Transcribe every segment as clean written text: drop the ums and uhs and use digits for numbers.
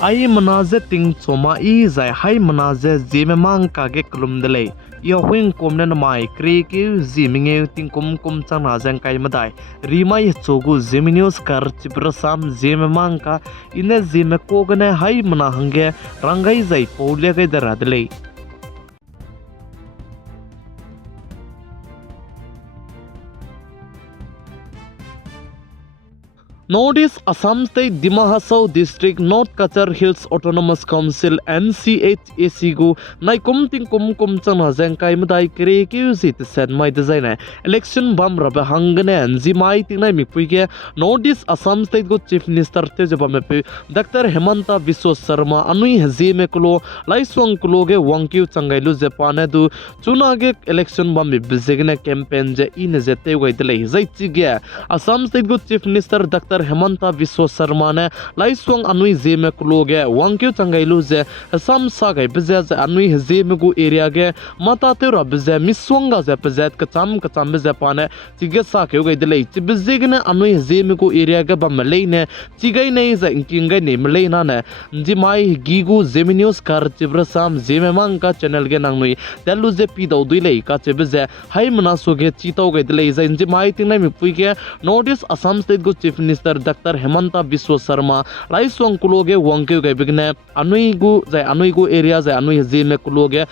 ai manaze ting choma I zai hai manaze Zeme Morning Ma Nka ge klum dele ya huing komna na mai kre ke ziminge ting kum chang na jang kai madai rimai chogu Zeme News kar chibrasam Zeme Morning Ma Nka ine Zeme ko gane hai mana hange rangai zai poule ge daradle Northeast Assam State Dima Hasau District North Kachar Hills Autonomous Council NCHAC gu naikum ting kum chana jangkai madai kre ki usit set mai design election bam rabe hangane anji mai ting nai mikpui ke Northeast Assam State gu Chief Minister te jaba me Dr. Hemanta Biswa Sharma anui Zeme kulo laiswang kulo ge wangkyu changailu Japan du chuna ge election bam bizegne campaign je in jete wai dele zai chi ge Assam State gu Chief Minister Dr. Hemanta Biswa Sharma ne laiswang anui Zeme kulo ge wangkyu changailu je Assam sagai bize anui Zeme gu area ge mata tera bize miswanga je pezet kacham bize pane chige sa ke gai dele chi bizegne anui Zeme gu area ge bam leine chigai nei za inkingai nei mleina ne ji mai gigu Zeme News kar chibrasam Zeme Morning Ma Nka channel ge nangnui telu je pi do dui lei ka che bize hai mana so ge chi tau gai dele za ji mai ting nai mi pui ge Northeast Assam State gu Chief Minister Dr. Hemanta Biswa Sharma laiswang kuloge wangkyu gai bigne anui gu area zai anui Zeme kuloge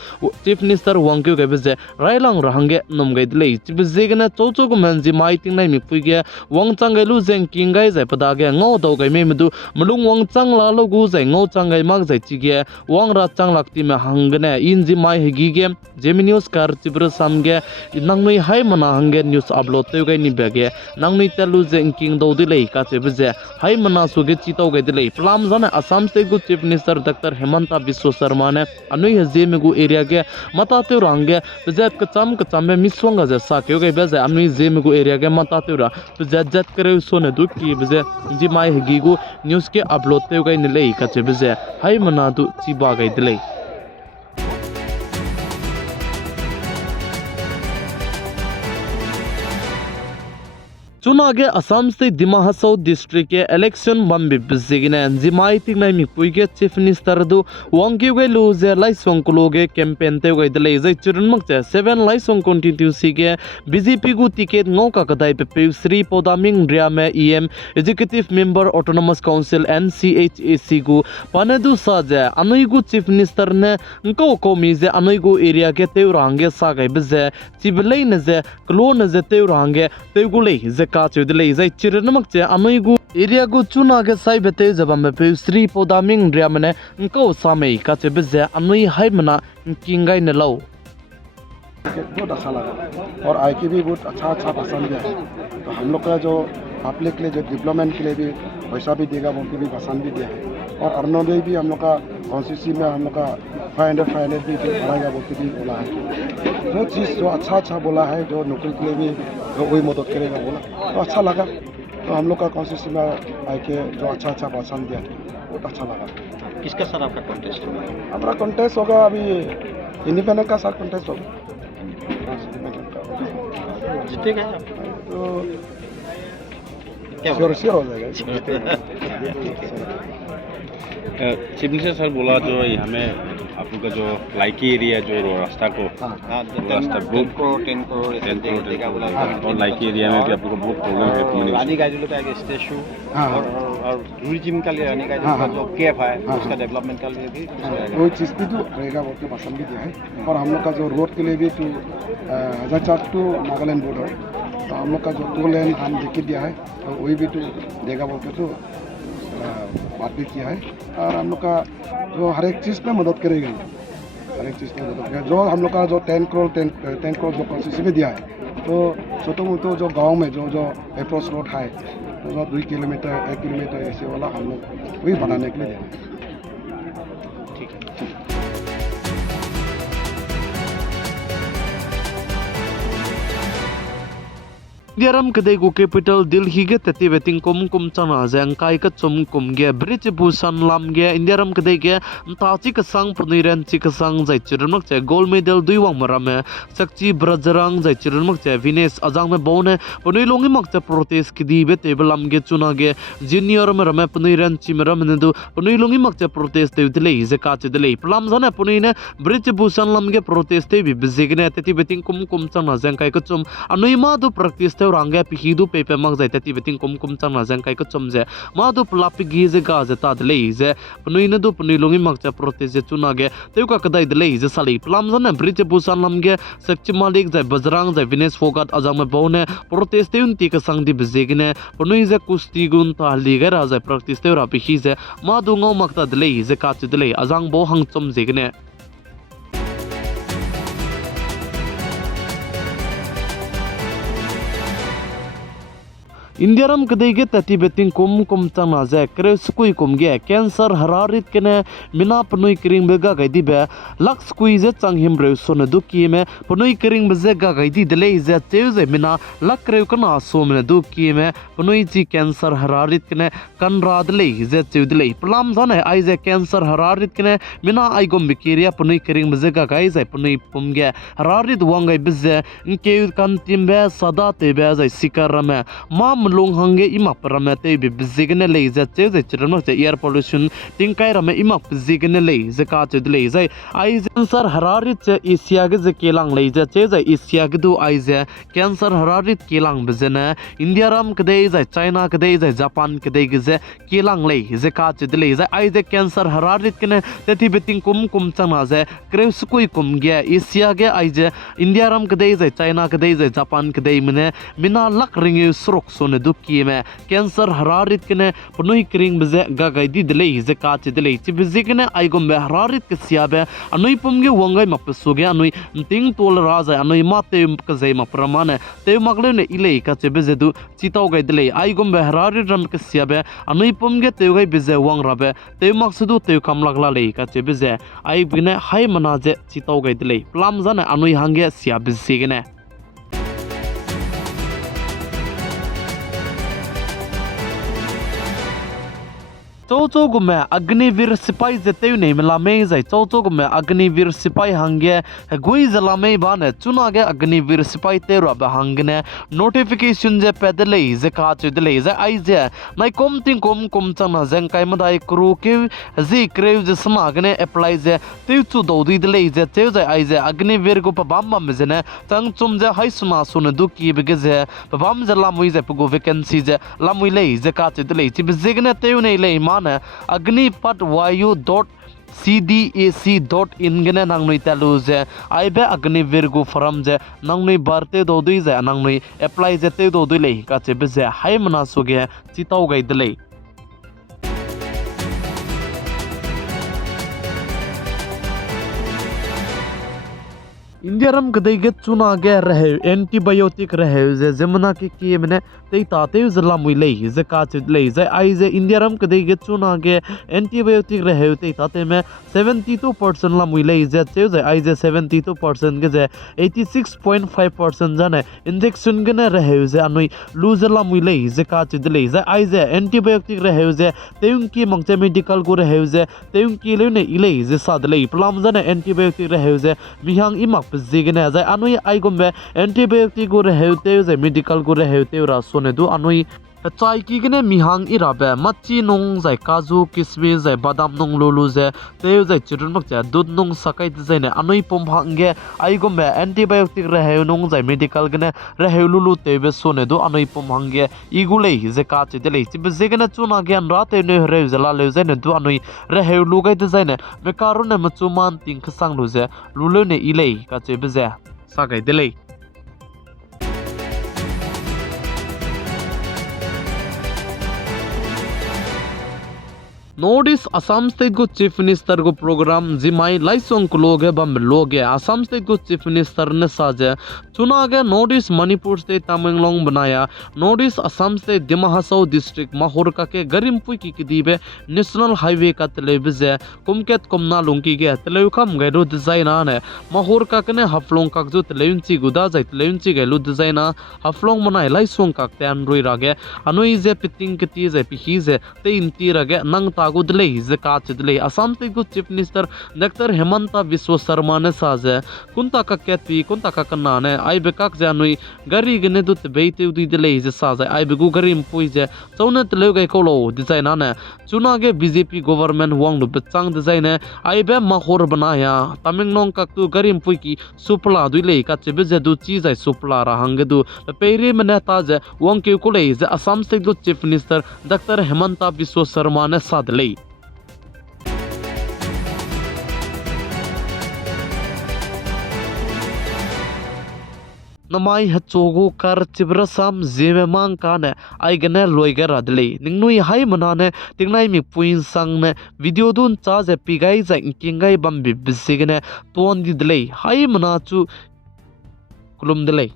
Chief Minister wangkyu gai bize railang rahange nom gai dele chi bize ge na chocho gu manji mai ting nai mi pui ge wang changai lu jeng kingai zai pada ge ngau dau gai me mdu mulung wang chang la lo gu zai ngau changai mag zai chi ge wang ra chang lakti me hangne inji mai higi ge Zeme News kar chibra sam ge nangnui hai mana hange news upload te gai ni bege nangnui telu jeng king dau dile ka che bize hai mana su ge chi tau gai dile plam jana Assam State gu Chief Minister Dr. Hemanta Biswa Sharma ne anui Zeme gu area ge mata te range bizat kacham me miswanga ja sa ke gai beze anui Zeme gu area ge mata te ra bizat kare so ne du ki bize ji mai higi gu news ke upload te gai ni lei ka che bize hai mana du chi ba gai dile चुनागे Assam state Dima Hasao district के election बम्बी बिजिगने जिमाई तिक नाइ मिपुई के chief minister दु वांगक्यु गे लुजे लाइसोंग कुलोगे campaign ते गय दले जै चिरनमक जे 7 लाइसोंग कॉन्स्टिट्यूंसी के बीजेपी गु टिकट ngौका कदाइ पे श्री पोदामिंग ड्रिया में EM executive member autonomous council NCHAC गु पनेदु साजे अनुई गु चीफ मिनिस्टर ने ngko ko mi जे अनुई गु एरिया के ते रांगे साgai बिजे चिबलै न जे क्लो न जे ते रांगे ते गुलै जे का चुदले जै चिरनमक जे अनुई गु एरिया गु चुना के साइ बते जबम पे श्री पोदामिंग ड्रिया में ngko सामै का चे बिजे अनुई हाय मना किंगाई न लो बहुत अच्छा लगा और आई के भी बहुत अच्छा पसंद दिया तो हम लोग का जो पब्लिक के लिए जो डेवलपमेंट के लिए भी पैसा भी देगा बोल के भी पसंद भी दिया है और अरुणोदय भी हम लोग का कॉन्स्टिट्यूंसी में हम लोग का 500 भी बढ़ाएगा बोल के भी बोला है जो चीज़ जो अच्छा बोला है जो नौकरी के लिए भी जो वही मदद करेगा बोला तो अच्छा लगा तो हम लोग का कॉन्स्टिट्यूंसी में आई के जो अच्छा पसंद दिया बहुत अच्छा लगा। किसका सर आपका कॉन्टेस्ट होगा? हमारा कॉन्टेस्ट होगा अभी इंडिपेंडेंट का सर कॉन्टेस्ट होगा जीतेगा तो क्या श्योर हो जाएगा। चीफ मिनिस्टर सर बोला जो यहाँ में आप लोग का जो लाइकी एरिया जो रास्ता को रास्ता 10 करोड़ देगा बोला और लाइकी एरिया में भी आप लोग को बहुत प्रॉब्लम है कम्युनिकेशन का जो का स्टेचू और टूरिज्म का लिए रहने का जो केफ है उसका डेवलपमेंट के लिए भी वो चीज़ भी तो रहेगा बहुत पसंद भी दिया है और हम लोग का जो रोड के लिए भी तो हजारचाक टू नागालैंड बॉर्डर तो हम लोग का जो 2 लेन हम लिख दिया है तो वही भी तो देगा बोल के तो बात भी किया है और हम लोग का जो हर एक चीज़ पे मदद करेगा हर एक चीज़ पे मदद करेगा जो हम लोग का जो 10 करोड़ जो कॉन्स्टिट्यूंसी में दिया है तो छोटे मोटे जो गांव में जो अप्रोच रोड है तो जो 2 किलोमीटर 1 किलोमीटर ऐसे वाला हम लोग वही बनाने के लिए दिया है। Diaram kadai go capital Delhi ge tati beting kum chana zang kai ka chum kum ge bridge busan lam ge Indiaram kadai ge ta chi ka sang puniran chi ka sang zai chirmak che gold medal dui wang marame sakchi brajarang zai chirmak che Venus ajang me bone punui longi mak che protest ki di be tebelam ge chuna ge junior me rame puniran chi me rame ndu punui longi mak che protest te dile ze ka che dile plam zane punui ne bridge busan lam ge protest te bi bizigne tati beting kum chana zang kai ka chum anui ma du practice rangga pihidu pepe mak zai tati beting kum chana zang kai ka chomje ma du plapi gi ze ga ze ta dle ze punui na du punui longi mak cha protest je chuna ge teu ka kadai dle ze sali plam zan bridge busan lam ge sakchi malik zai bajrang zai Venus fogat ajang me bone protest teun ti ka sang di bezegne punui ze kusti gun ta li ga ra zai practice te ra pihi ze ma du ngau mak ta dle ze ka chi dle ajang bo hang chom zegne Indiaram kadai ge tati beting kum chana ze kre skui kum ge cancer hararit kene mina punui kring bega gai di be lakhs kui ze chang him re sone du ki me punui kring be ze ga gai di dele ze teu ze mina lak re kana so me du ki me punui chi cancer hararit kene kan ra dele ze teu dele plam zane ai ze cancer hararit kene mina ai gom bikiria punui kring be ze ga gai ze punui pum ge hararit wangai be ze nke kan timbe sada te be ze sikarame mam long hange imak paramate bi bizigne le za che ze chirmak che air pollution tingkai rame imak bizigne le ze ka che le zai ai cancer hararit che asia ge ze kelang le za che ze asia ge du ai ze cancer hararit kelang bizena india ram kdei za china kdei za japan kdei ge ze kelang le ze ka che le za ai ze cancer hararit kene teti beting kum chana ze kreus koi kum ge asia ge ai ze india ram kdei za china kdei za japan kdei mine mina lak ringe srok so du ki me cancer hararit kene punui kring beze ga gai di dile ze ka che dile chi beze kene ai gom be hararit ke siabe anui pum ge wangai map so ge anui ting tol ra za anui ma te ka zai ma pramane te magle ne ile ka che beze du chi tau gai dile ai gom be hararit ram ke siabe anui pum ge te gai beze wang rabe te maksudu te kam lagla le ka che beze ai bine hai mana je chi tau gai dile plam zane anui hange sia beze gene चौचो गुमे Agniveer सिपाही जते नहीं मिला में जाए चौचो गुमे अग्निवीर सिपाही हंगे गुई जला में बाने चुना के अग्निवीर सिपाही तेरो अब हंगने नोटिफिकेशन जे पैदले जे का चुदले जे आई जे नाइ कोम चना जंग काय मदाई क्रू के जी क्रेव जे समागने अप्लाई जे तेचु दौदी दले जे ते जे आई जे अग्निवीर को पबाम बम जने तंग चुम जे हाई सुना सुन दुकी बिगे जे पबाम जे लामुई जे पगो वैकेंसी जे लामुई ले जे का चुदले छि बिजगने तेउ नहीं ले अग्निपथ वायु CDAC.in gene nangnoi talu je aibe Agniveer गु form J nangnoi barte do dui je nangnoi apply je te do dui le ka che be je hai mana suge chitau gai dele इंडियरम कदई के चुना गे रहे एंटीबायोटिक रहे जे जमना के मने तई ताते जला मुइले जे का चले जे आई जे इंडियरम कदई के चुना गे एंटीबायोटिक रहे तई ताते में 72% ला मुइले जे जे आई जे 72% के जे 86.5% जाने इंजेक्शन गने रहे जे अनोई लूजला मुइले जे का चले जे आई जे एंटीबायोटिक रहे जे तेउं की मंगचे मेडिकल को रहे जे तेउं की लेने इले जे सादले प्लाम जाने एंटीबायोटिक रहे जे मिहांग इमा जिगने जाय अनुई आइगोमबे एंटीबायोटिक गो रहेते जे मेडिकल गो रहेते रा सोने दु अनुई चाय की गने मिहांग इराबे मच्ची नोंग जाय काजू किशमिश जाय बादाम नोंग लोलु जे ते जाय चिरुनमक जे दूध नोंग सकाय जने अनुई pomhange आइगोमबे एंटीबायोटिक रहे नोंग जाय मेडिकल गने रहे लुलु तेबे सोने दु अनुई pomhange इगुले जे का चेदले चिबे जेगने चुना ज्ञान राते ने रे जला ले जने दु अनुई रहे लुगाय जने मे कारुने मचुमान तिंग खसांग लु जे लुलो ने इले का चेबे जे सागाय देले नॉर्थ ईस्ट असम स्टेट को चीफ मिनिस्टर को प्रोग्राम जिमाई लाइसोंग को लोग है बम लोग है असम स्टेट को चीफ मिनिस्टर ने साजे चुना गया north east Manipur state Tamenglong बनाया नॉर्थ ईस्ट असम स्टेट दिमा हसाओ डिस्ट्रिक्ट माहौर का के गरिमपुई की किदीबे नेशनल हाईवे का तलेबिजे कुमकेत कुमना लुंकी के तलेउखम गैरो डिजाइना ने माहौर का कने हफलोंग का जो तलेउंची गुदा जाय तलेउंची गैलो डिजाइना हफलोंग मनाय लाइसोंग का त्यान रोई रागे अनुई जे पिटिंग कती जे पिही जे ते इंती रगे नंग तागु दले जे काच दले असम स्टेट को चीफ मिनिस्टर डॉक्टर हेमंता विश्व शर्मा ने साजे कुंता का केती कुंता का कन्ना ने आई बेकाक जानुई गरी गने दुत बेते उदी दले जे साजे आई बेगु गरी पुई जे चौने तले गै कोलो डिजाइन ने चुना गे बीजेपी गवर्नमेंट वांग बचांग डिजाइन है आई बे माहौर बनाया तमिंगलोंग का तु गरी पुई की सुपला दुले का चेबे जे दु चीज है सुपला रहांगे दु पेरी में ताज वांग के कोले जे असम स्टेट को चीफ मिनिस्टर डॉक्टर हेमंता विश्व शर्मा ने साधले नमाई हचोगो कर चिब्रसाम जेमे मांका ने आइगने लोइगर अदले निंगनुई हाई मनाने तिंगनाई मी पुइन संग ने वीडियो दुन चाज पिगाई जा किंगाई बम बिसिगने तोन दिदले हाई मनाचु कुलुम दले